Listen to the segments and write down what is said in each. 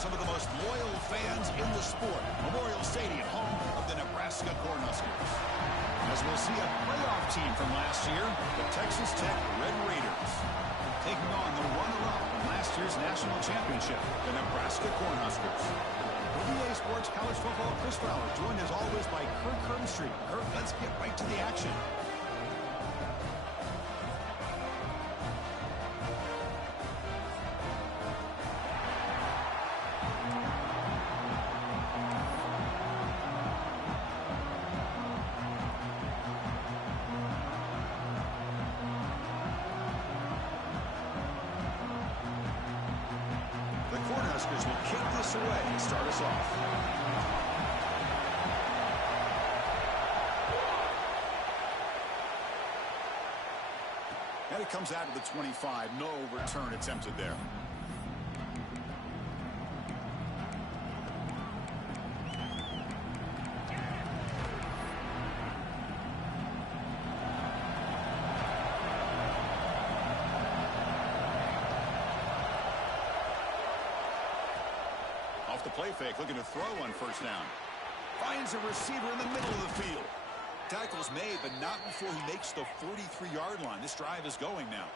some of the most loyal fans in the sport. Memorial Stadium, home of the Nebraska Cornhuskers. As we'll see a playoff team from last year, the Texas Tech Red Raiders, taking on the runner-up in last year's national championship, the Nebraska Cornhuskers. EA Sports College Football, Chris Fowler, joined as always by Kirk Herbstreit. Kirk, let's get right to the action. Cornhuskers will kick this away and start us off. And it comes out of the 25. No return attempted there. Off the play fake, looking to throw on first down. Finds a receiver in the middle of the field. Tackle's made, but not before he makes the 43-yard line. This drive is going now.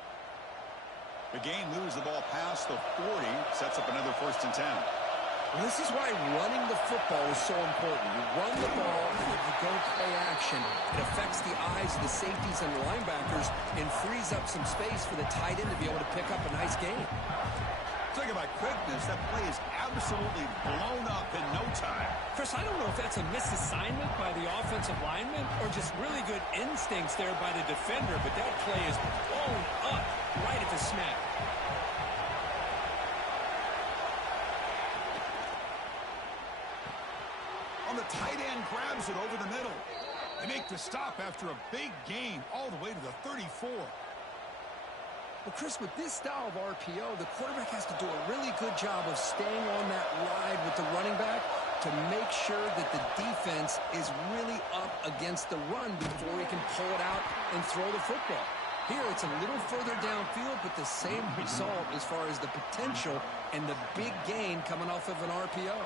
The game moves the ball past the 40, sets up another 1st and 10. Well, this is why running the football is so important. You run the ball, and if you go play action, it affects the eyes of the safeties and linebackers and frees up some space for the tight end to be able to pick up a nice gain. Talking about quickness, that play is absolutely blown up in no time. Chris, I don't know if that's a misassignment by the offensive lineman or just really good instincts there by the defender, but that play is blown up right at the snap. On the tight end, grabs it over the middle. They make the stop after a big gain all the way to the 34. Well, Chris, with this style of RPO, the quarterback has to do a really good job of staying on that ride with the running back to make sure that the defense is really up against the run before he can pull it out and throw the football. Here, it's a little further downfield, but the same result as far as the potential and the big gain coming off of an RPO.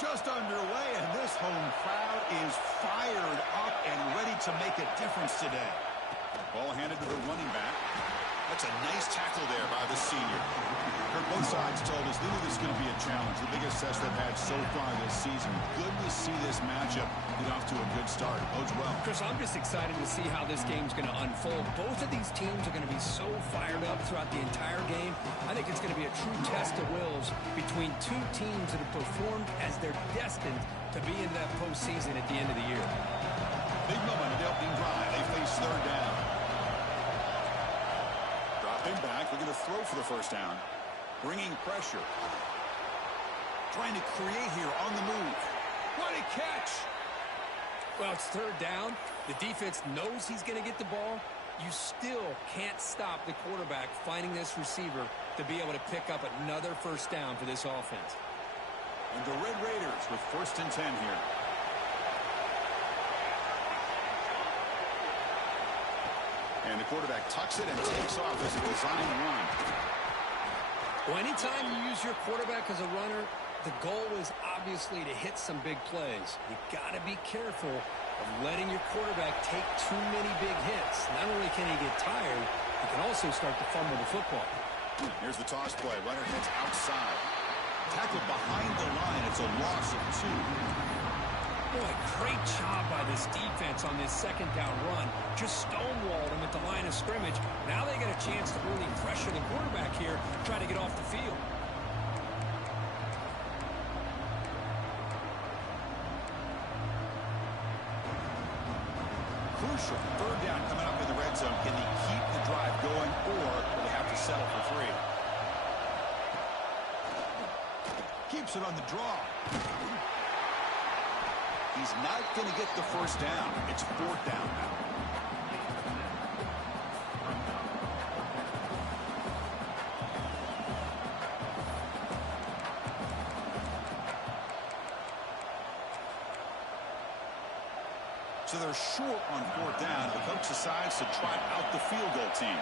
Just underway, and this home crowd is fired up and ready to make a difference today. Ball handed to the running back. That's a nice tackle there by the senior. Kirk, both sides told us they knew this is going to be a challenge, the biggest test they've had so far this season. Good to see this matchup get off to a good start. Bodes well. Chris, I'm just excited to see how this game's going to unfold. Both of these teams are going to be so fired up throughout the entire game. I think it's going to be a true test of wills between two teams that have performed as they're destined to be in that postseason at the end of the year. Big moment in the opening drive. They face 3rd down. Dropping back, looking to throw for the 1st down. Bringing pressure. Trying to create here on the move. What a catch! Well, it's 3rd down. The defense knows he's going to get the ball. You still can't stop the quarterback finding this receiver to be able to pick up another 1st down for this offense. And the Red Raiders with 1st and 10 here. And the quarterback tucks it and takes off as a design run. Well, anytime you use your quarterback as a runner, the goal is obviously to hit some big plays. You got to be careful of letting your quarterback take too many big hits. Not only can he get tired, he can also start to fumble the football. Here's the toss play. Runner heads outside. Tackled behind the line. It's a loss of 2. Boy, great job by this defense on this 2nd down run. Just stonewalled him at the line of scrimmage. Now they get a chance to really pressure the quarterback here, try to get off the field. Crucial 3rd down coming up in the red zone. Can they keep the drive going, or will they have to settle for 3? Keeps it on the draw. He's not going to get the 1st down. It's 4th down now. So they're short on fourth down. The coach decides to trot out the field goal team.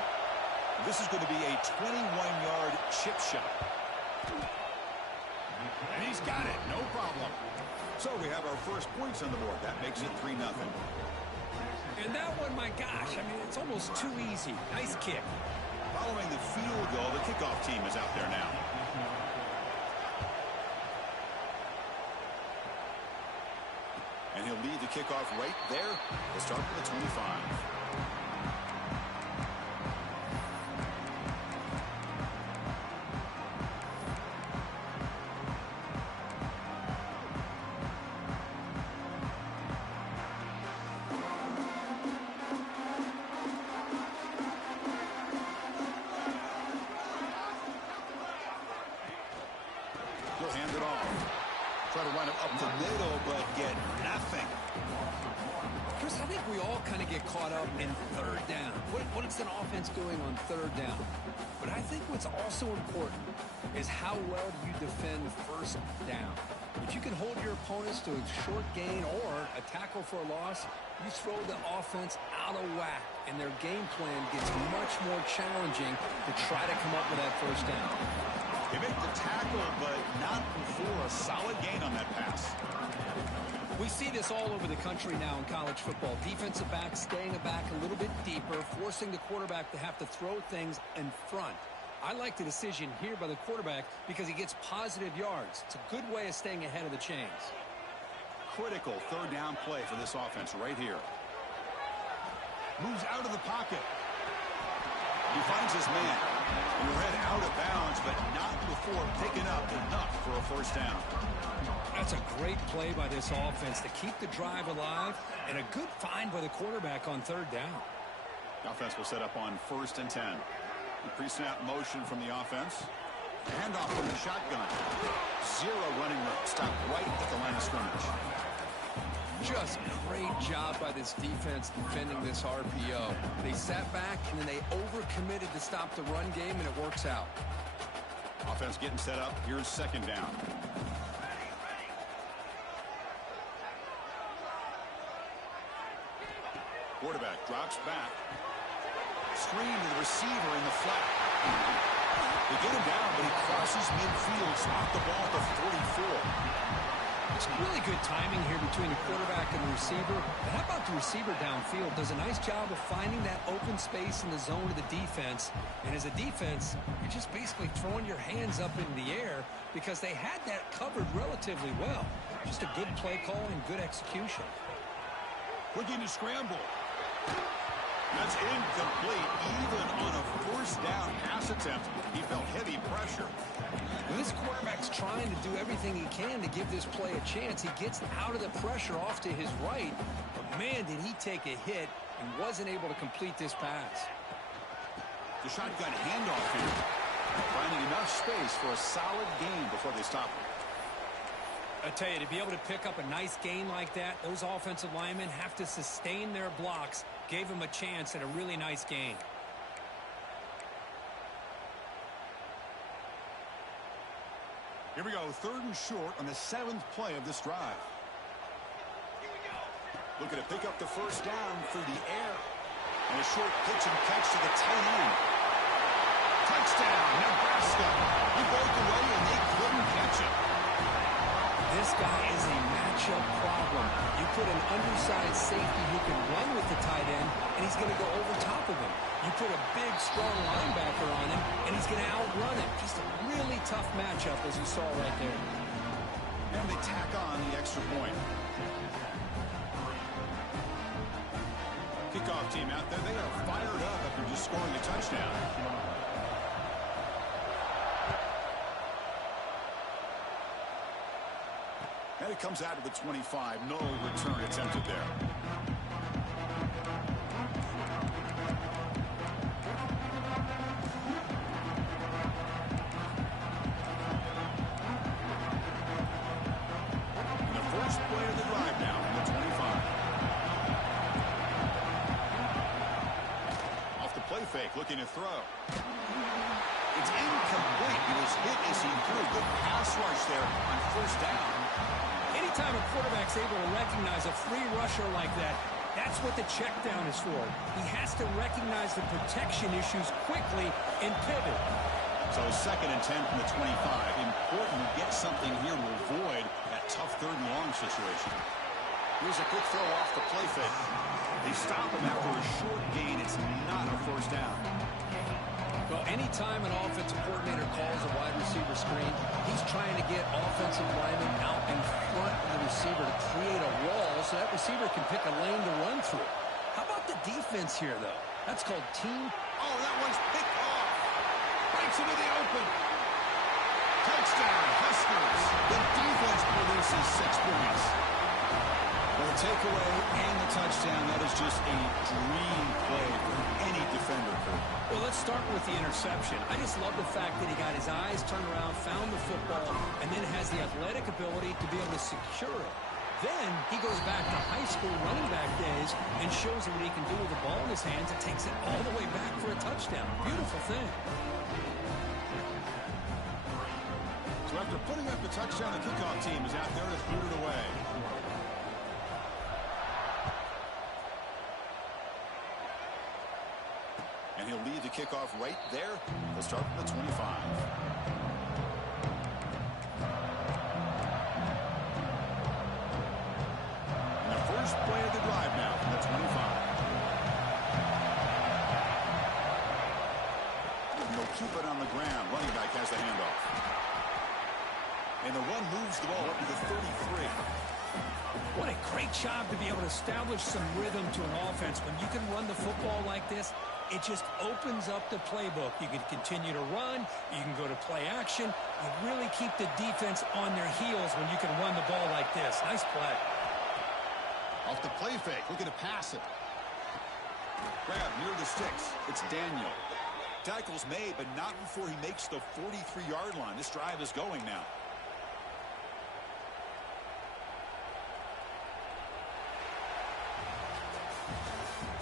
This is going to be a 21-yard chip shot. And he's got it. No problem. So we have our first points on the board. That makes it 3-0. And that one, my gosh, I mean, it's almost too easy. Nice kick. Following the field goal, the kickoff team is out there now. And he'll lead the kickoff right there. We'll start with the 25. He'll hand it off. Try to run it up the middle, but get nothing. Chris, I think we all kind of get caught up in third down. What is an offense doing on third down? But I think what's also important is how well do you defend first down. If you can hold your opponents to a short gain or a tackle for a loss, you throw the offense out of whack, and their game plan gets much more challenging to try to come up with that first down. They make the tackle, but not before a solid gain on that pass. We see this all over the country now in college football. Defensive backs staying back a little bit deeper, forcing the quarterback to have to throw things in front. I like the decision here by the quarterback because he gets positive yards. It's a good way of staying ahead of the chains. Critical third down play for this offense right here. Moves out of the pocket. He finds his man. And he'll head out of bounds, but not before picking up enough for a first down. That's a great play by this offense to keep the drive alive, and a good find by the quarterback on third down. The offense will set up on 1st and 10. The pre-snap motion from the offense. Handoff from the shotgun. Zero running room. Stop right at the line of scrimmage. Just great job by this defense defending this RPO. They sat back, and then they overcommitted to stop the run game, and it works out. Offense getting set up. Here's second down. Quarterback drops back. Screen to the receiver in the flat. They get him down, but he crosses midfield, stopped the ball at the 44. It's really good timing here between the quarterback and the receiver. But how about the receiver downfield? Does a nice job of finding that open space in the zone of the defense. And as a defense, you're just basically throwing your hands up in the air because they had that covered relatively well. Just a good play call and good execution. Looking to scramble. That's incomplete. Even on a first down pass attempt, he felt heavy pressure. Well, this quarterback's trying to do everything he can to give this play a chance. He gets out of the pressure off to his right, but man, did he take a hit and wasn't able to complete this pass. The shotgun handoff here. Finding enough space for a solid gain before they stop him. I tell you, to be able to pick up a nice gain like that, those offensive linemen have to sustain their blocks. Gave him a chance at a really nice gain. Here we go, 3rd and short on the 7th play of this drive. Looking to pick up the first down through the air. And a short pitch and catch to the tight end. Touchdown, Nebraska. He broke away and they couldn't catch him. This guy is a matchup problem. You put an undersized safety who can run with the tight end, and he's going to go over top of him. You put a big, strong linebacker on him, and he's going to outrun him. Just a really tough matchup, as you saw right there. And they tack on the extra point. Kickoff team out there, they are fired up after just scoring a touchdown. And it comes out of the 25. No return attempted there. And the first play of the drive now on the 25. Off the play fake, looking to throw. It's incomplete. He was hit as he threw. Good pass rush there on first down. Anytime a quarterback's able to recognize a free rusher like that, That's what the check down is for. He has to recognize the protection issues quickly and pivot. So 2nd and 10 from the 25. Important to get something here to avoid that tough 3rd and long situation. Here's a quick throw off the play fake. They stop him after a short gain. It's not a first down. Well, anytime an offensive coordinator calls a wide receiver screen, he's trying to get offensive linemen out in front of the receiver to create a wall so that receiver can pick a lane to run through. How about the defense here, though? That's called team. Oh, that one's picked off. Breaks into the open. Touchdown, Huskers. The defense produces 6 points. Well, the takeaway and the touchdown, that is just a dream play for any defender. Well, let's start with the interception. I just love the fact that he got his eyes turned around, found the football, and then has the athletic ability to be able to secure it. Then he goes back to high school running back days and shows what he can do with the ball in his hands and takes it all the way back for a touchdown. Beautiful thing. So after putting up the touchdown, the kickoff team is out there to boot it away. And he'll lead the kickoff right there. They'll start from the 25. And the first play of the drive now from the 25. They'll keep it on the ground. Running back has the handoff. And the run moves the ball up to the 33. What a great job to be able to establish some rhythm to an offense. When you can run the football like this, it just opens up the playbook. You can continue to run. You can go to play action. You really keep the defense on their heels when you can run the ball like this. Nice play. Off the play fake, looking to pass it. Grab near the sticks. It's Daniel. Tackle's made, but not before he makes the 43-yard line. This drive is going now.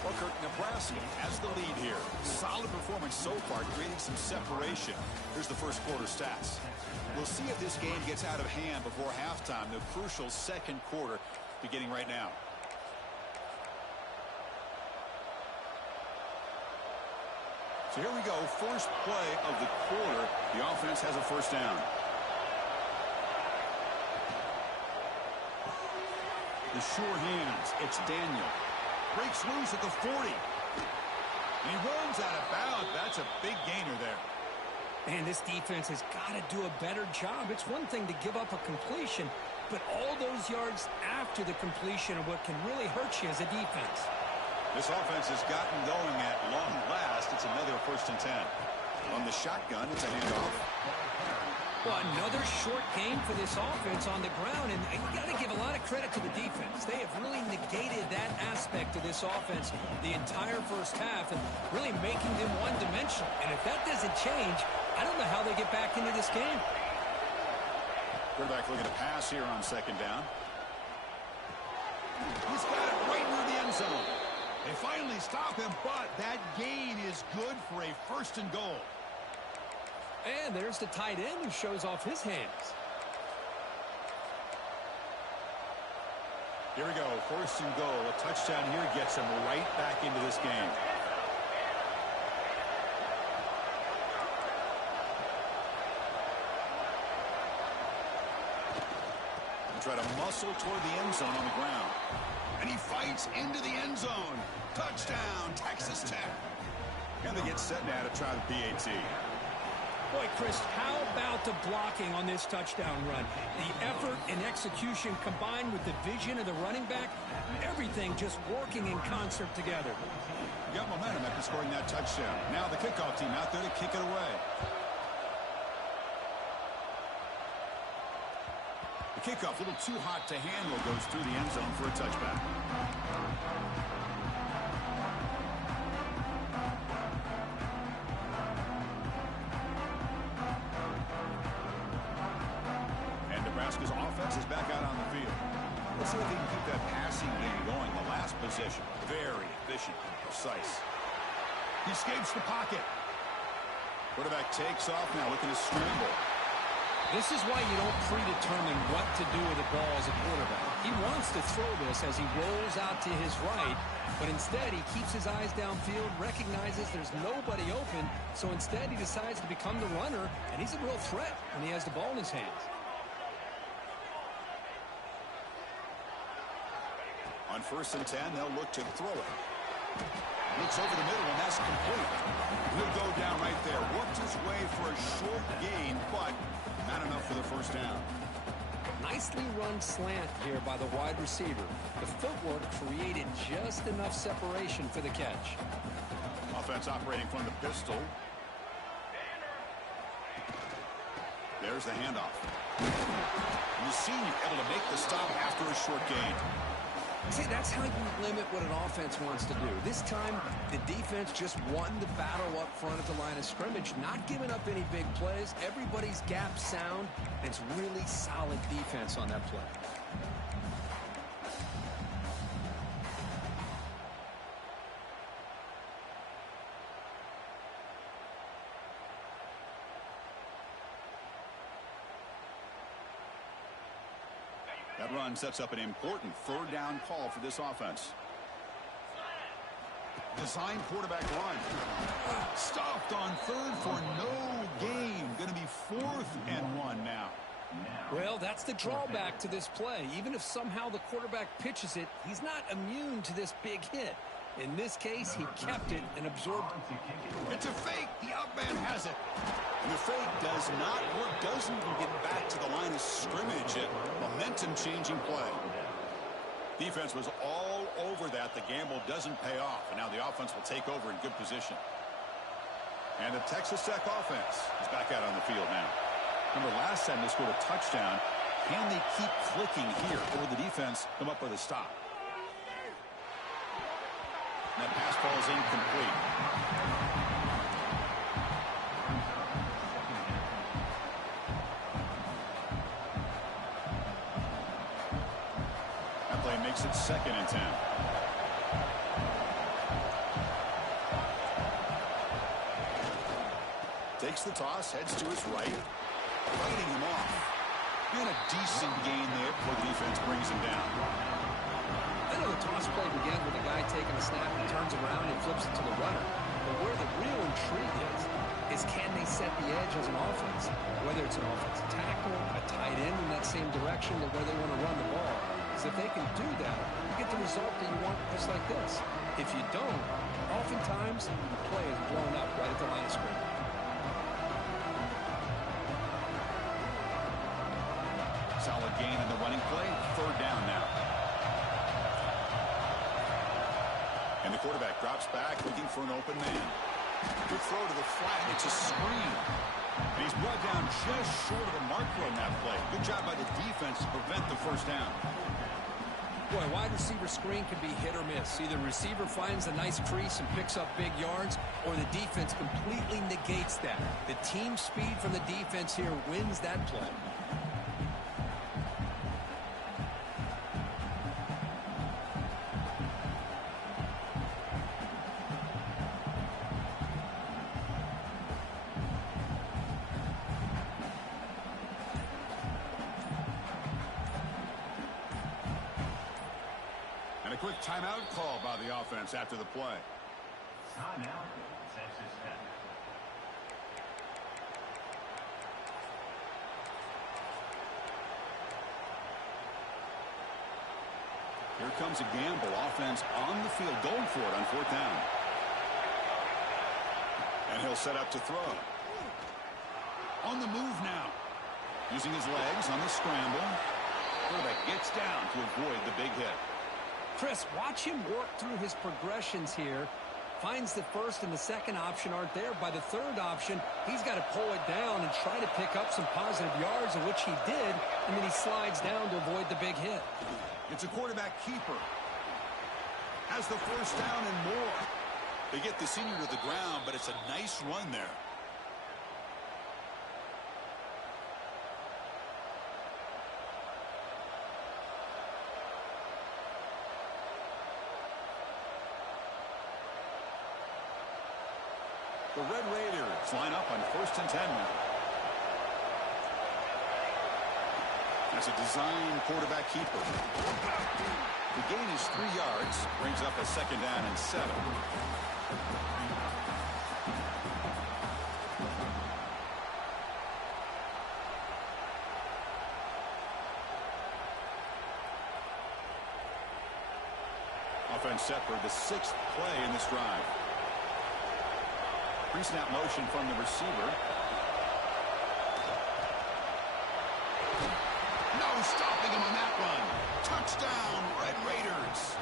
Well, Kirk, Nebraska has the lead here. Solid performance so far, creating some separation. Here's the first quarter stats. We'll see if this game gets out of hand before halftime. The crucial second quarter beginning right now. So here we go. First play of the quarter. The offense has a first down. The sure hands. It's Daniel. Breaks loose at the 40. And he runs out of bounds. That's a big gainer there. Man, this defense has got to do a better job. It's one thing to give up a completion, but all those yards after the completion are what can really hurt you as a defense. This offense has gotten going at long last. It's another 1st and 10. On the shotgun, it's a handoff. Well, another short game for this offense on the ground, and you got to give a lot of credit to the defense. They have really negated that aspect of this offense the entire first half and really making them one-dimensional. And if that doesn't change, I don't know how they get back into this game. Quarterback looking to pass here on 2nd down. He's got it right near the end zone. They finally stop him, but that gain is good for a 1st and goal. And there's the tight end who shows off his hands. Here we go, 1st and goal. A touchdown here gets him right back into this game. They try to muscle toward the end zone on the ground. And he fights into the end zone. Touchdown, Texas Tech. And they get set now to try the PAT. Boy, Chris, how about the blocking on this touchdown run? The effort and execution combined with the vision of the running back, everything just working in concert together. You got momentum after scoring that touchdown. Now the kickoff team out there to kick it away. The kickoff, a little too hot to handle, goes through the end zone for a touchback. Nebraska's offense is back out on the field. Let's see if they can keep that passing game going. The last possession, very efficient and precise. He escapes the pocket. Quarterback takes off now, looking to scramble. This is why you don't predetermine what to do with the ball as a quarterback. He wants to throw this as he rolls out to his right, but instead he keeps his eyes downfield, recognizes there's nobody open, so instead he decides to become the runner, and he's a real threat when he has the ball in his hands. On 1st and 10, they'll look to throw it. Looks over the middle, and that's complete. He'll go down right there. Worked his way for a short gain, but not enough for the first down. Nicely run slant here by the wide receiver. The footwork created just enough separation for the catch. Offense operating from the pistol. There's the handoff. The senior able to make the stop after a short gain. See, that's how you limit what an offense wants to do. This time, the defense just won the battle up front at the line of scrimmage, not giving up any big plays. Everybody's gap sound, and it's really solid defense on that play. That run sets up an important 3rd down call for this offense. Design quarterback run. Stopped on 3rd for no gain. Going to be 4th and 1 now. Well, that's the drawback to this play. Even if somehow the quarterback pitches it, he's not immune to this big hit. In this case, he kept it and absorbed it. It's a fake. The outman has it. And the fake does not work. Doesn't even get back to the line of scrimmage. A momentum-changing play. Defense was all over that. The gamble doesn't pay off. And now the offense will take over in good position. And the Texas Tech offense is back out on the field now. Remember, last time they scored a touchdown. Can they keep clicking here? Or will the defense come up with a stop? And that pass ball is incomplete. That play makes it 2nd and 10. Takes the toss, heads to his right, fighting him off. And a decent gain there before the defense brings him down. I know the toss play begins with a guy taking a snap and turns around and flips it to the runner. But where the real intrigue is can they set the edge as an offense? Whether it's an offensive tackle, a tight end in that same direction, or where they want to run the ball. Because if they can do that, you get the result that you want just like this. If you don't, oftentimes the play is blown up right at the line of scrimmage. Solid gain in the running play. 3rd down now. And the quarterback drops back looking for an open man. Good throw to the flat. It's a screen. And he's brought down just short of the marker on that play. Good job by the defense to prevent the first down. Boy, wide receiver screen can be hit or miss. Either receiver finds a nice crease and picks up big yards, or the defense completely negates that. The team speed from the defense here wins that play. Quick timeout call by the offense after the play. Timeout, Texas Tech. Here comes a gamble. Offense on the field, going for it on 4th down. And he'll set up to throw. On the move now. Using his legs on the scramble. Quarterback gets down to avoid the big hit. Chris, watch him work through his progressions here. Finds the first and the second option aren't there. By the 3rd option, he's got to pull it down and try to pick up some positive yards, of which he did, and then he slides down to avoid the big hit. It's a quarterback keeper. Has the first down and more. They get the senior to the ground, but it's a nice run there. The Red Raiders line up on 1st and 10 now. As a design quarterback keeper. The gain is 3 yards. Brings up a 2nd down and 7. Offense set for the 6th play in this drive. Pre-snap motion from the receiver. No stopping him on that run. Touchdown, Red Raiders.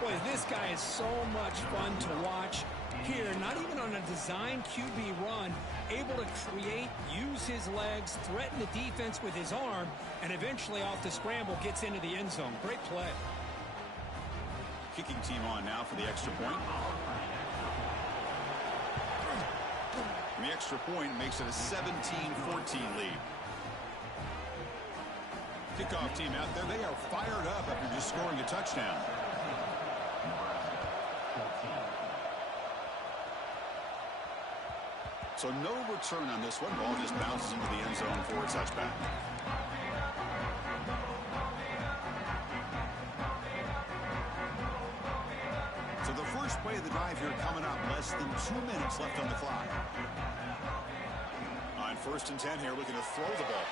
Boy, this guy is so much fun to watch. Here, not even on a design QB run, able to create, use his legs, threaten the defense with his arm, and eventually off the scramble gets into the end zone. Great play. Kicking team on now for the extra point. The extra point makes it a 17-14 lead. Kickoff team out there, they are fired up after just scoring a touchdown. So no return on this one. Ball just bounces into the end zone for a touchback. So the first play of the drive here coming up. Less than 2 minutes left on the clock. On 1st and 10 here, looking to throw the ball.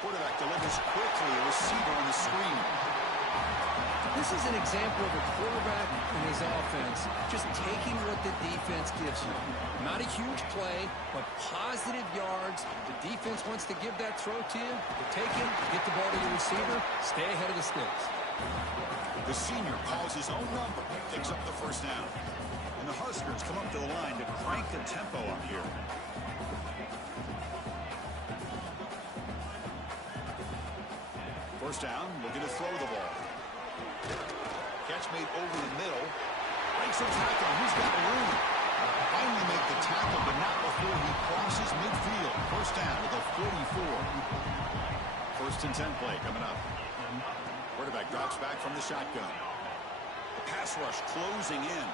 Quarterback delivers quickly. A receiver on the screen. This is an example of a quarterback and his offense just taking what the defense gives you. Not a huge play, but positive yards. The defense wants to give that throw to you. You take him, get the ball to your receiver, stay ahead of the sticks. The senior calls his own number, picks up the 1st down. And the Huskers come up to the line to crank the tempo up here. First down, looking to throw the ball. Catch made over the middle. Breaks a tackle. He's got room. Finally make the tackle, but not before he crosses midfield. First down with a 44. 1st and 10 play coming up. Quarterback drops back from the shotgun. The pass rush closing in.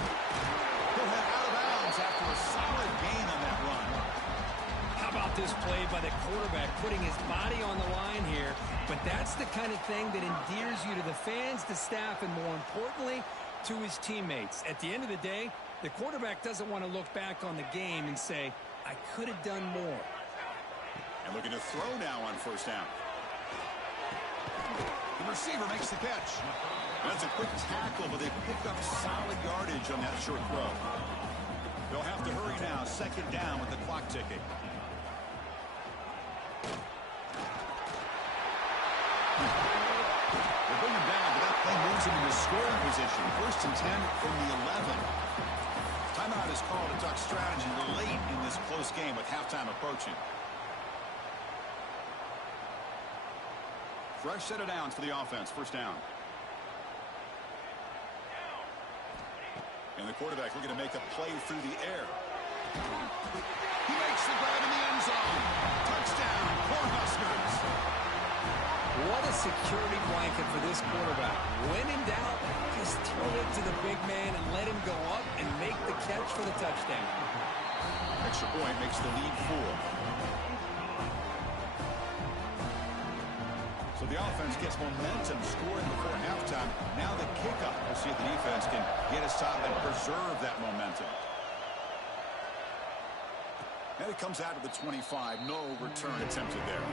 He'll head out of bounds after a solid gain on that run. How about this play by the quarterback, putting his body on the line here? But that's the kind of thing that endears you to the fans, the staff, and more importantly, to his teammates. At the end of the day, the quarterback doesn't want to look back on the game and say, I could have done more. And looking to throw now on 1st down. The receiver makes the catch. That's a quick tackle, but they pick up solid yardage on that short throw. They'll have to hurry now. 2nd down with the clock ticking. They bring him down, but that play moves him into scoring position. 1st and 10 from the 11. Timeout is called to Duck strategy late in this close game with halftime approaching. Fresh set of downs for the offense. 1st down. And the quarterback looking to make a play through the air. He makes the grab in the end zone. Touchdown, Cornhuskers. What a security blanket for this quarterback. When in doubt, just throw it to the big man and let him go up and make the catch for the touchdown. Extra point makes the lead 4. So the offense gets momentum scoring before halftime. Now the kickoff. We'll see if the defense can get a stop and preserve that momentum. And it comes out of the 25. No return attempted there.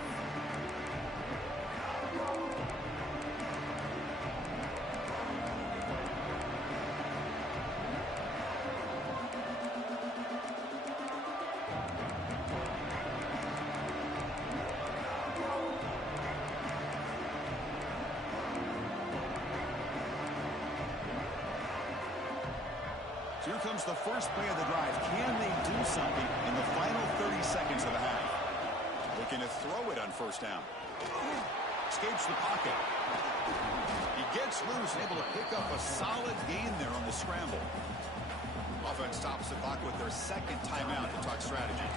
Here comes the first play of the drive. Can they do something in the final 30 seconds of the half? Looking to throw it on 1st down. Escapes the pocket. He gets loose, able to pick up a solid gain there on the scramble. Offense stops the clock with their 2nd timeout to talk strategy.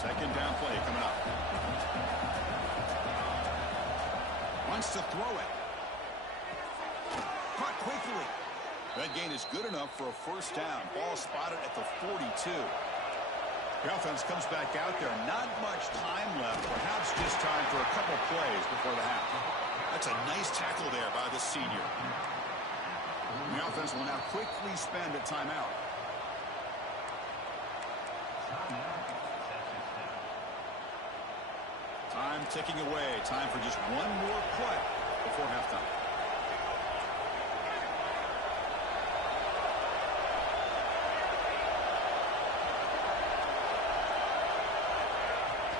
2nd down play coming up. Wants to throw it. Caught quickly. That gain is good enough for a 1st down. Ball spotted at the 42. The offense comes back out there. Not much time left. Perhaps just time for a couple plays before the half. That's a nice tackle there by the senior. The offense will now quickly spend a timeout. Time ticking away. Time for just one more play before halftime.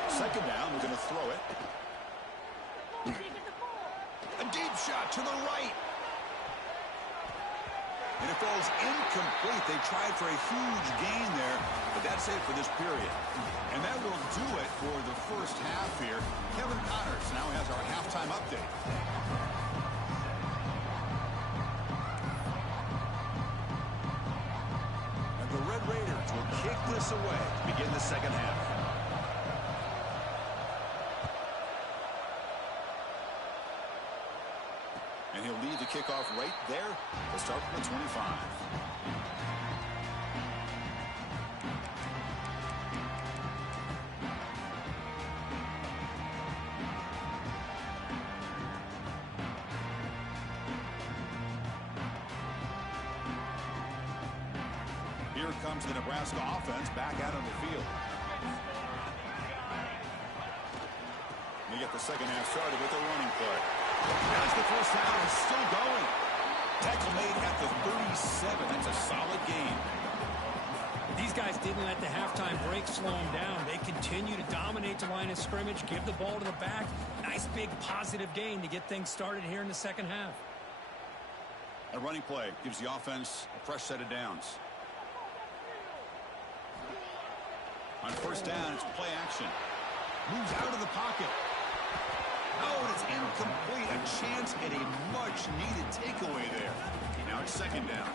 Second down, we're going to throw it. A deep shot to the right. And it falls incomplete. They tried for a huge gain there, but that's it for this period. And that will do it for the first half here. Kevin Connors now has our halftime update. And the Red Raiders will kick this away to begin the second half. And he'll lead the kickoff right there to start from the 25. Here comes the Nebraska offense back out on the field. We get the second half started with a running play. As the first down is still going. Tackle made at the 37. That's a solid gain. These guys didn't let the halftime break slow them down. They continue to dominate the line of scrimmage, give the ball to the back. Nice big positive gain to get things started here in the second half. A running play gives the offense a fresh set of downs. On first down, it's play action. Moves out of the pocket. Oh, it's incomplete. A chance at a much-needed takeaway there. Now it's second down.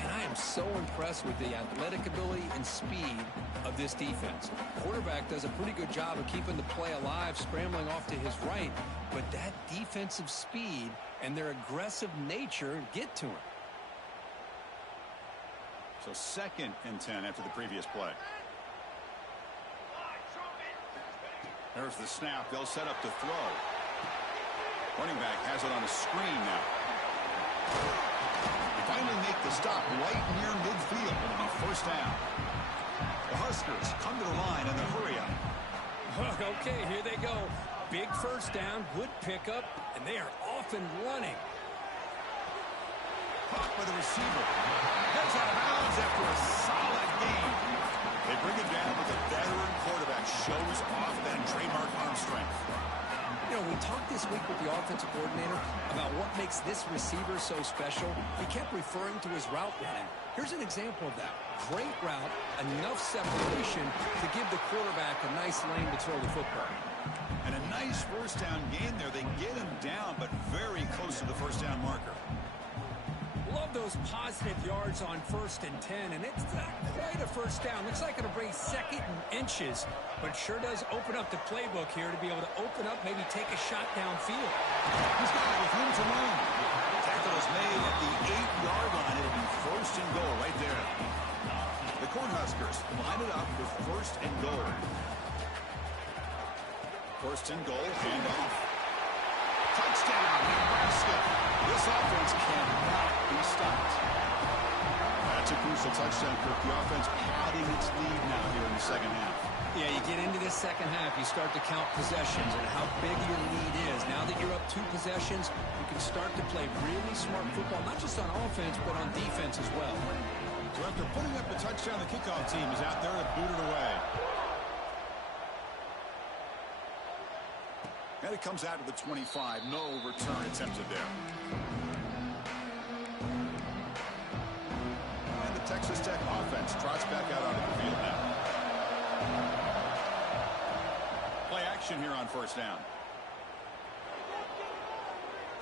And I am so impressed with the athletic ability and speed of this defense. Quarterback does a pretty good job of keeping the play alive, scrambling off to his right, but that defensive speed and their aggressive nature get to him. So second and 10 after the previous play. There's the snap. They'll set up to throw. Running back has it on a screen now. They finally make the stop right near midfield. It'll be first down. The Huskers come to the line in the hurry up. Okay, here they go. Big first down, good pickup, and they are off and running. Caught by the receiver. Heads out of bounds after a solid gain. They bring it down with a veteran quarterback. Shows off that trademark arm strength. You know, we talked this week with the offensive coordinator about what makes this receiver so special. He kept referring to his route running. Here's an example of that. Great route, enough separation to give the quarterback a nice lane to throw the football. And a nice first down gain there. They get him down, but very close to the first down marker. Love those positive yards on first and 10, and it's not quite a first down. Looks like it'll bring second and inches, but sure does open up the playbook here to be able to open up, maybe take a shot downfield. He's got it with room to run. Tackle is made at the 8-yard line. It'll be first and goal right there. The Cornhuskers line it up with first and goal. First and goal, handoff. Touchdown, Nebraska. This offense cannot be stopped. That's a crucial touchdown, Kirk. The offense padding its lead now here in the second half. Yeah, you get into this second half, you start to count possessions and how big your lead is. Now that you're up 2 possessions, you can start to play really smart football, not just on offense, but on defense as well. So after putting up the touchdown, the kickoff team is out there to boot it away. And it comes out to the 25. No return attempted there. And the Texas Tech offense trots back out onto the field now. Play action here on first down.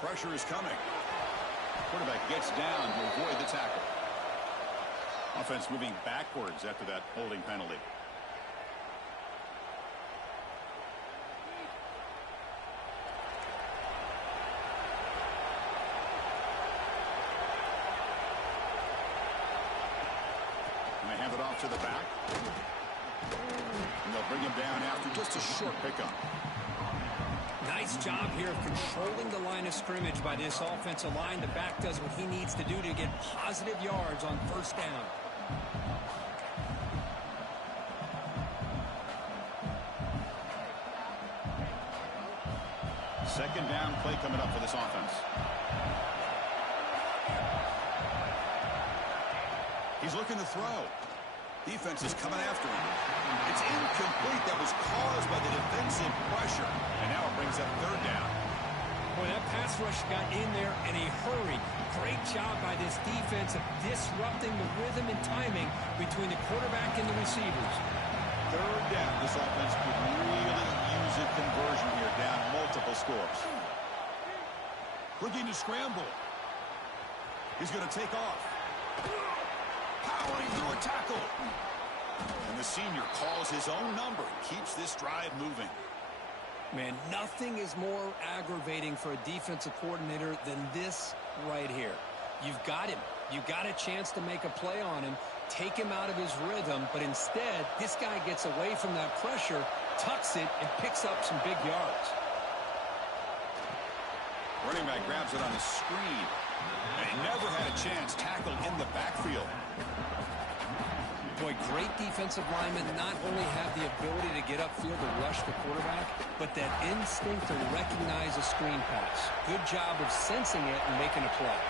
Pressure is coming. Quarterback gets down to avoid the tackle. Offense moving backwards after that holding penalty. Hand it off to the back. And they'll bring him down after just a short pickup. Nice job here of controlling the line of scrimmage by this offensive line. The back does what he needs to do to get positive yards on first down. Second down play coming up for this offense. He's looking to throw. Defense is coming after him. It's incomplete. That was caused by the defensive pressure. And now it brings up third down. Boy, that pass rush got in there in a hurry. Great job by this defense of disrupting the rhythm and timing between the quarterback and the receivers. Third down. This offense could really use a conversion here, down multiple scores. Looking to scramble. He's going to take off. Powering through a tackle. And the senior calls his own number and keeps this drive moving. Man, nothing is more aggravating for a defensive coordinator than this right here. You've got him. You've got a chance to make a play on him, take him out of his rhythm, but instead, this guy gets away from that pressure, tucks it, and picks up some big yards. Running back grabs it on the screen. And he never had a chance tackled in the backfield. Boy, great defensive linemen not only have the ability to get upfield to rush the quarterback, but that instinct to recognize a screen pass. Good job of sensing it and making a play.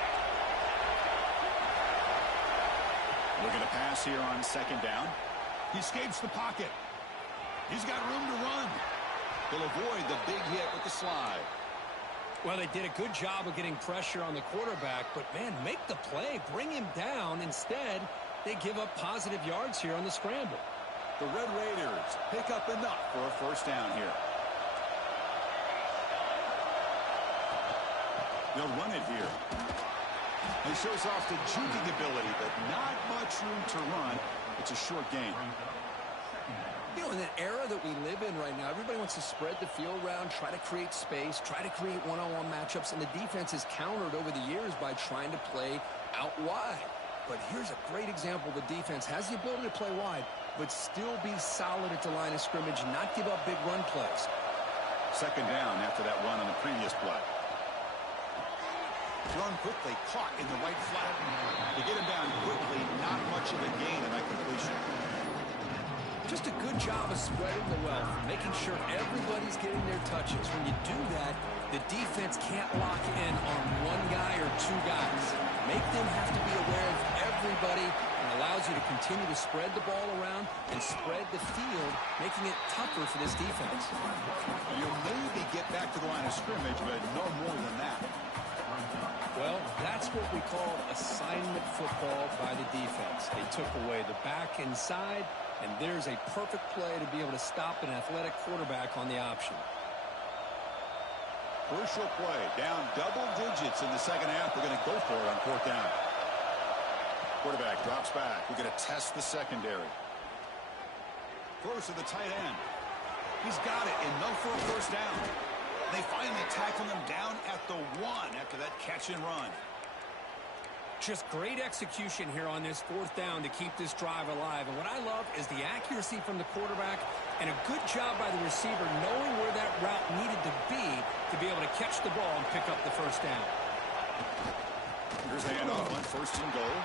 Looking to pass here on second down. He escapes the pocket. He's got room to run. He'll avoid the big hit with the slide. Well, they did a good job of getting pressure on the quarterback, but, man, make the play. Bring him down. Instead, they give up positive yards here on the scramble. The Red Raiders pick up enough for a first down here. They'll run it here. He shows off the juking ability, but not much room to run. It's a short game. You know, in the era that we live in right now, everybody wants to spread the field around, try to create space, try to create one-on-one matchups, and the defense has countered over the years by trying to play out wide. But here's a great example. The defense has the ability to play wide, but still be solid at the line of scrimmage, not give up big run plays. Second down after that run on the previous play. Run quickly, caught in the right flat. To get him down quickly, not much of a gain in that completion. Just a good job of spreading the wealth, making sure everybody's getting their touches. When you do that, the defense can't lock in on one guy or two guys. Make them have to be aware of everybody, and allows you to continue to spread the ball around and spread the field, making it tougher for this defense. You'll maybe get back to the line of scrimmage, but no more than that. Well, that's what we call assignment football by the defense. They took away the back inside, and there's a perfect play to be able to stop an athletic quarterback on the option. Crucial play, down double digits in the second half. They're going to go for it on fourth down. Quarterback drops back. We're going to test the secondary. Throws to the tight end. He's got it, enough for a first down. They finally tackle him down at the 1 after that catch and run. Just great execution here on this fourth down to keep this drive alive. And what I love is the accuracy from the quarterback and a good job by the receiver knowing where that route needed to be able to catch the ball and pick up the first down. Here's a handoff on first and goal.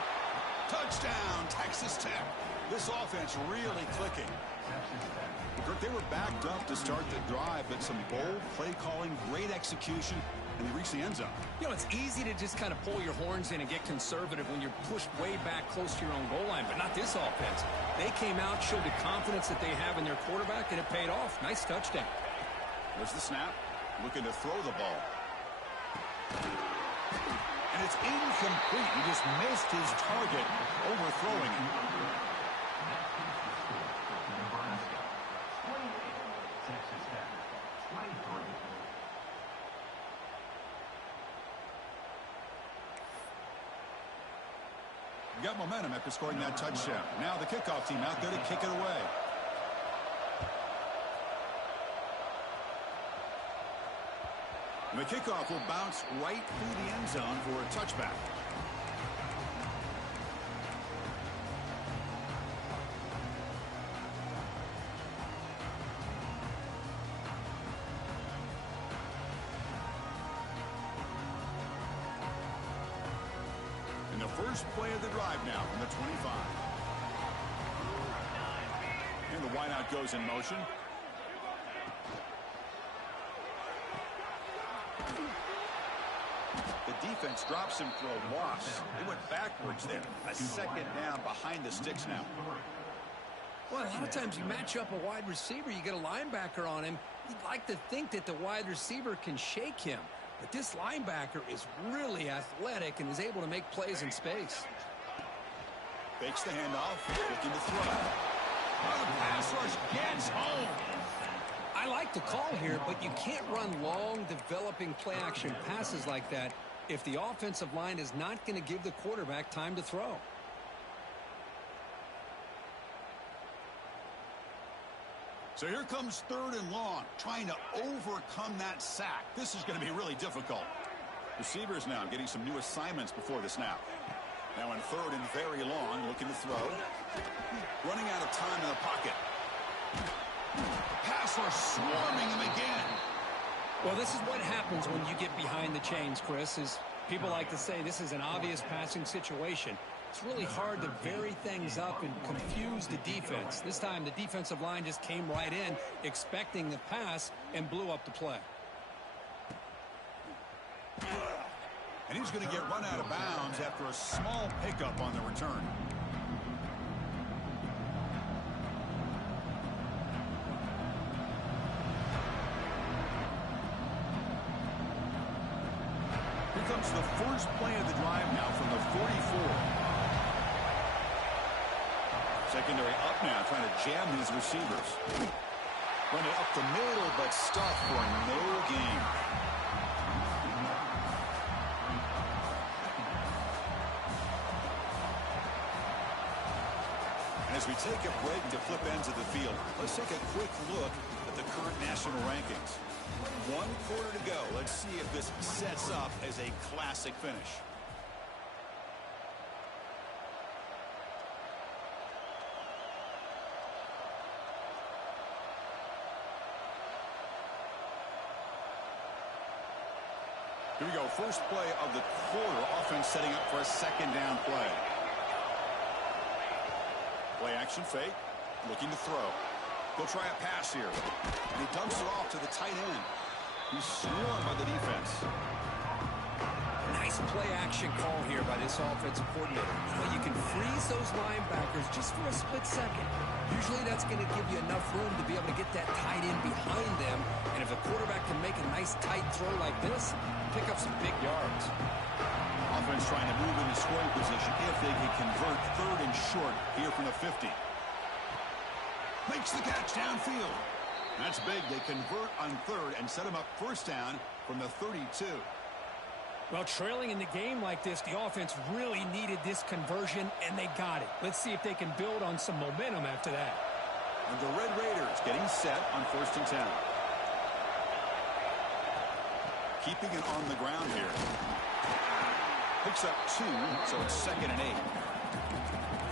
Touchdown, Texas Tech. This offense really clicking. They were backed up to start the drive, but some bold play calling, great execution, and they reached the end zone. You know, it's easy to just kind of pull your horns in and get conservative when you're pushed way back close to your own goal line, but not this offense. They came out, showed the confidence that they have in their quarterback, and it paid off. Nice touchdown. There's the snap, looking to throw the ball. And it's incomplete. He just missed his target, overthrowing it. Got momentum after scoring that touchdown. Now the kickoff team out there to kick it away. And the kickoff will bounce right through the end zone for a touchback. First play of the drive now from the 25. And the wideout goes in motion. The defense drops him for a loss. They went backwards there. A second down behind the sticks now. Well, a lot of times you match up a wide receiver, you get a linebacker on him. You'd like to think that the wide receiver can shake him. But this linebacker is really athletic and is able to make plays in space. Fakes the handoff, looking to throw. Oh, the pass rush gets home. I like the call here, but you can't run long, developing play-action passes like that if the offensive line is not going to give the quarterback time to throw. So here comes 3rd and long, trying to overcome that sack. This is going to be really difficult. Receivers now getting some new assignments before the snap. Now in 3rd and very long, looking to throw. Running out of time in the pocket. Pass rush swarming him again. Well, this is what happens when you get behind the chains, Chris, is people like to say this is an obvious passing situation. It's really hard to vary things up and confuse the defense. This time, the defensive line just came right in, expecting the pass, and blew up the play. And he's going to get run out of bounds after a small pickup on the return. Here comes the first play of the drive now from the 44. Secondary up now, trying to jam his receivers. Run it up the middle, but stuffed for no gain. And as we take a break to flip ends of the field, let's take a quick look at the current national rankings. 1 quarter to go. Let's see if this sets up as a classic finish. Here we go. First play of the quarter. Offense setting up for a second down play. Play action fake. Looking to throw. They'll try a pass here. And he dumps it off to the tight end. He's swarmed by the defense. Nice play action call here by this offensive coordinator. You know, you can freeze those linebackers just for a split second. Usually that's going to give you enough room to be able to get that tight end behind them. And if the quarterback can make a nice tight throw like this, pick up some big yards. Offense trying to move into scoring position if they can convert 3rd and short here from the 50. Makes the catch downfield. That's big. They convert on 3rd and set him up first down from the 32. Well, trailing in the game like this, the offense really needed this conversion, and they got it. Let's see if they can build on some momentum after that. And the Red Raiders getting set on 1st and 10. Keeping it on the ground here. Picks up 2, so it's 2nd and 8.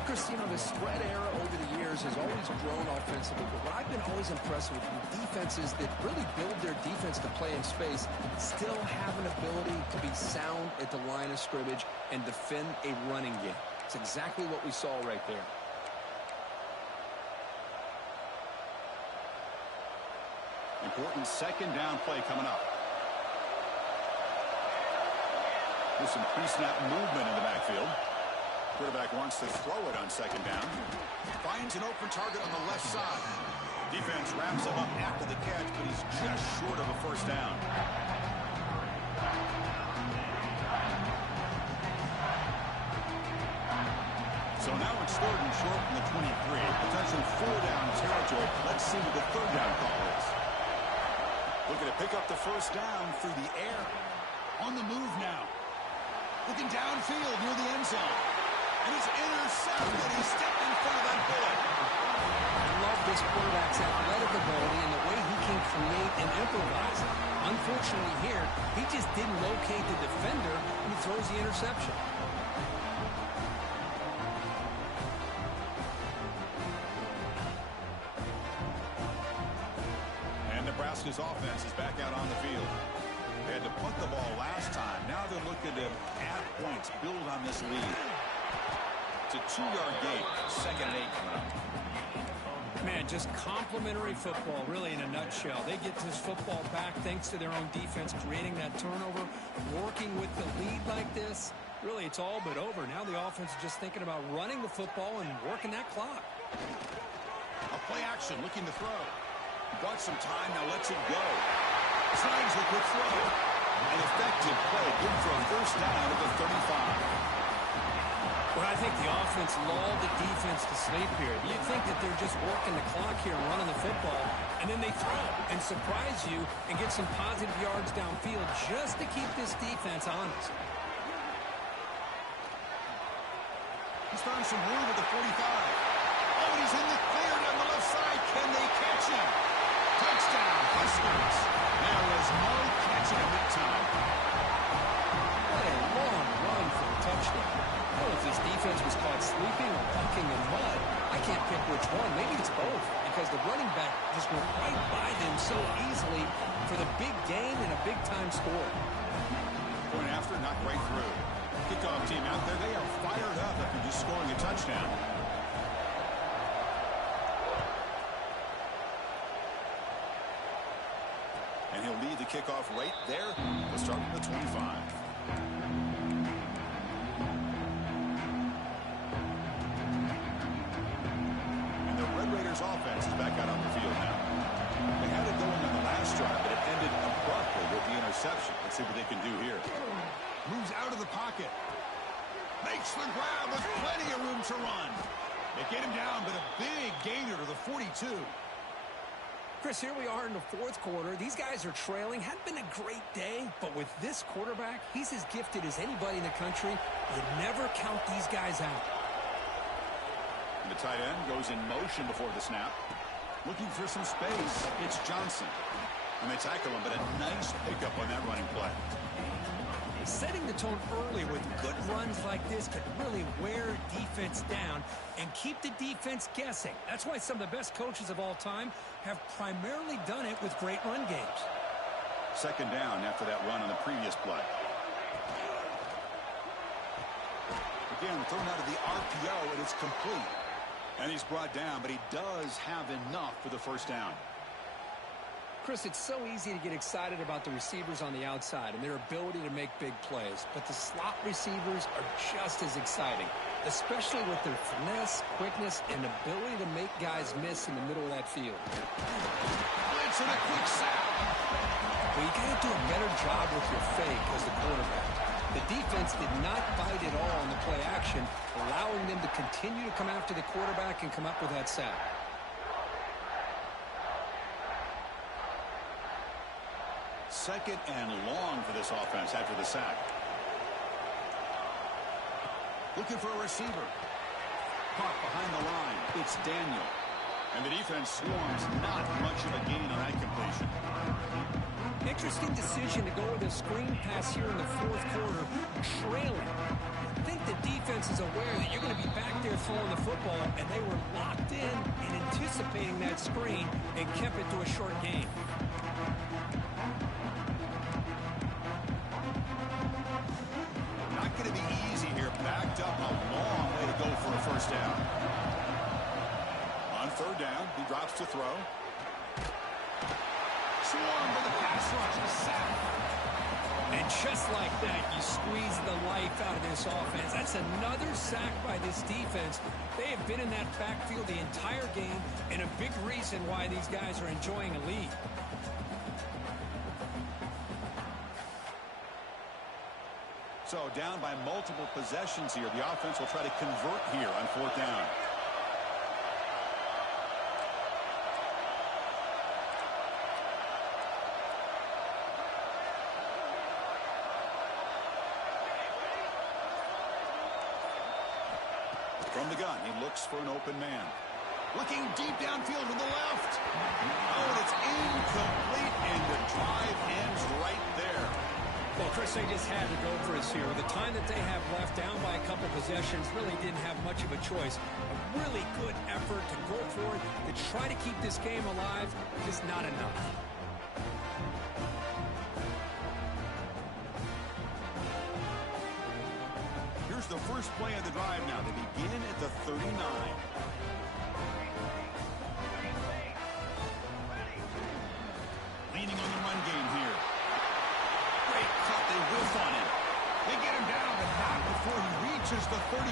Chris, you know, the spread era over the years has always grown offensively, but what I've been always impressed with defenses that really build their defense to play in space still have an ability to be sound at the line of scrimmage and defend a running game. It's exactly what we saw right there. Important second down play coming up. With some pre-snap movement in the backfield. Quarterback wants to throw it on second down. Finds an open target on the left side. Defense wraps him up after the catch, but he's just short of a first down. So now it's 3rd and short from the 23. Potential 4-down territory. Let's see what the 3rd down call is. Looking to pick up the first down through the air. On the move now. Looking downfield near the end zone. And he's intercepted. He stepped in front of that bullet. I love this quarterback's athletic ability and the way he can create and improvise. Unfortunately here, he just didn't locate the defender and he throws the interception. And Nebraska's offense is back out on the field. They had to punt the ball last time. Now they're looking to add points, build on this lead. It's a 2-yard gain. 2nd and 8 coming up. Man, just complimentary football, really, in a nutshell. They get this football back thanks to their own defense, creating that turnover, working with the lead like this. Really, it's all but over. Now the offense is just thinking about running the football and working that clock. A play action, looking to throw. Got some time, now lets it go. Signs the quick throw. An effective play, good for a first down at the 35. Well, I think the offense lulled the defense to sleep here. You'd think that they're just working the clock here and running the football, and then they throw and surprise you and get some positive yards downfield just to keep this defense honest. He's found some room at the 45. Oh, and he's in the clear down the left side. Can they catch him? Touchdown, Huskers. There was no catching him that time. What a long run for a touchdown. I don't know if this defense was caught sleeping or walking in mud. I can't pick which one. Maybe it's both, because the running back just went right by them so easily for the big gain and a big-time score. Point after, knocked right through. Kickoff team out there. They are fired up after just scoring a touchdown. And he'll lead the kickoff right there. We'll start with the 25. Offense is back out on the field now. They had it going on the last drive, but it ended abruptly with the interception. Let's see what they can do here. Moves out of the pocket. Makes the grab with plenty of room to run. They get him down, but a big gainer to the 42. Chris, here we are in the fourth quarter. These guys are trailing. Hadn't been a great day, but with this quarterback, he's as gifted as anybody in the country. You never count these guys out. The tight end goes in motion before the snap. Looking for some space. It's Johnson. And they tackle him, but a nice pickup on that running play. Setting the tone early with good runs like this can really wear defense down and keep the defense guessing. That's why some of the best coaches of all time have primarily done it with great run games. 2nd down after that run on the previous play. Again, thrown out of the RPO, and it's complete. And he's brought down, but he does have enough for the first down. Chris, it's so easy to get excited about the receivers on the outside and their ability to make big plays. But the slot receivers are just as exciting, especially with their finesse, quickness, and ability to make guys miss in the middle of that field. Blitz and a quick sack. Well, you got to do a better job with your fake as the quarterback. The defense did not bite at all on the play action, allowing them to continue to come after the quarterback and come up with that sack. Second and long for this offense after the sack. Looking for a receiver. Caught behind the line. It's Daniel. And the defense swarms. Not much of a gain on that completion. Interesting decision to go with a screen pass here in the fourth quarter, trailing. I think the defense is aware that you're going to be back there throwing the football, and they were locked in and anticipating that screen and kept it to a short gain. Not going to be easy here. Backed up a long way to go for a first down. On 3rd down, he drops to throw. Swarm with the pass rush, a sack. And just like that, you squeeze the life out of this offense. That's another sack by this defense. They have been in that backfield the entire game, and a big reason why these guys are enjoying a lead. So down by multiple possessions here. The offense will try to convert here on 4th down. From the gun, he looks for an open man. Looking deep downfield to the left. Oh, and it's incomplete, and the drive ends right there. Well, Chris, they just had to go for us here. With the time that they have left, down by a couple possessions, really didn't have much of a choice. A really good effort to go for it, to try to keep this game alive, just not enough. Here's Here's the first play of the drive now. They begin at the 39. Leaning on the run game here. Great cut. They whiff on him. They get him down, but not before he reaches the 39.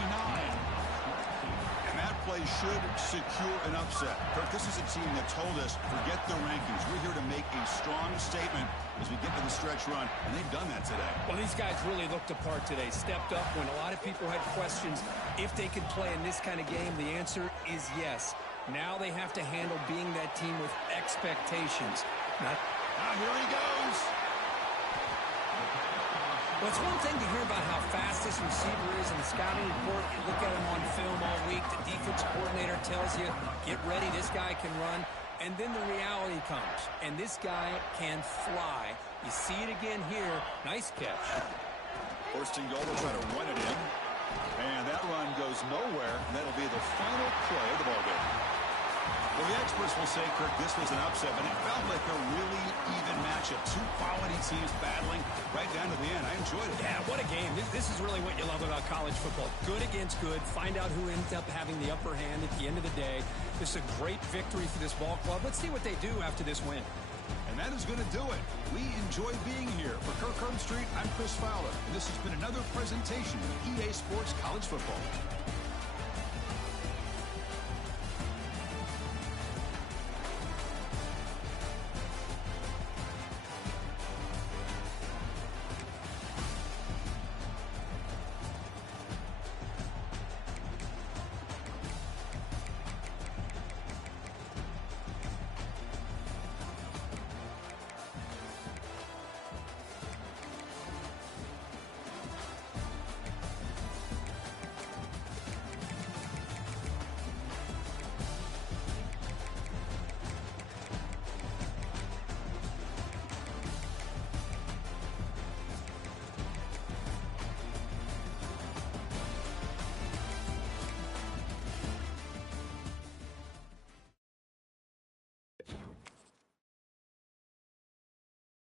And that play should secure an upset. Kirk, this is a team that told us, forget the rankings. We're here to make a strong statement as we get to the stretch run, and they've done that today. Well, these guys really looked apart today. Stepped up when a lot of people had questions if they could play in this kind of game. The answer is yes. Now they have to handle being that team with expectations. Here he goes. Well, it's one thing to hear about how fast this receiver is in the scouting report. You look at him on film all week. The defense coordinator tells you, get ready, this guy can run. And then the reality comes, and this guy can fly. You see it again here. Nice catch. First and goal, will try to run it in. And that run goes nowhere. That'll be the final play of the ballgame. Well, the experts will say, Kirk, this was an upset, but it felt like a really even matchup. Two quality teams battling right down to the end. I enjoyed it. Yeah, what a game. This is really what you love about college football. Good against good. Find out who ends up having the upper hand at the end of the day. This is a great victory for this ball club. Let's see what they do after this win. And that is going to do it. We enjoy being here. For Kirk Herbstreit, I'm Chris Fowler. And this has been another presentation of EA Sports College Football.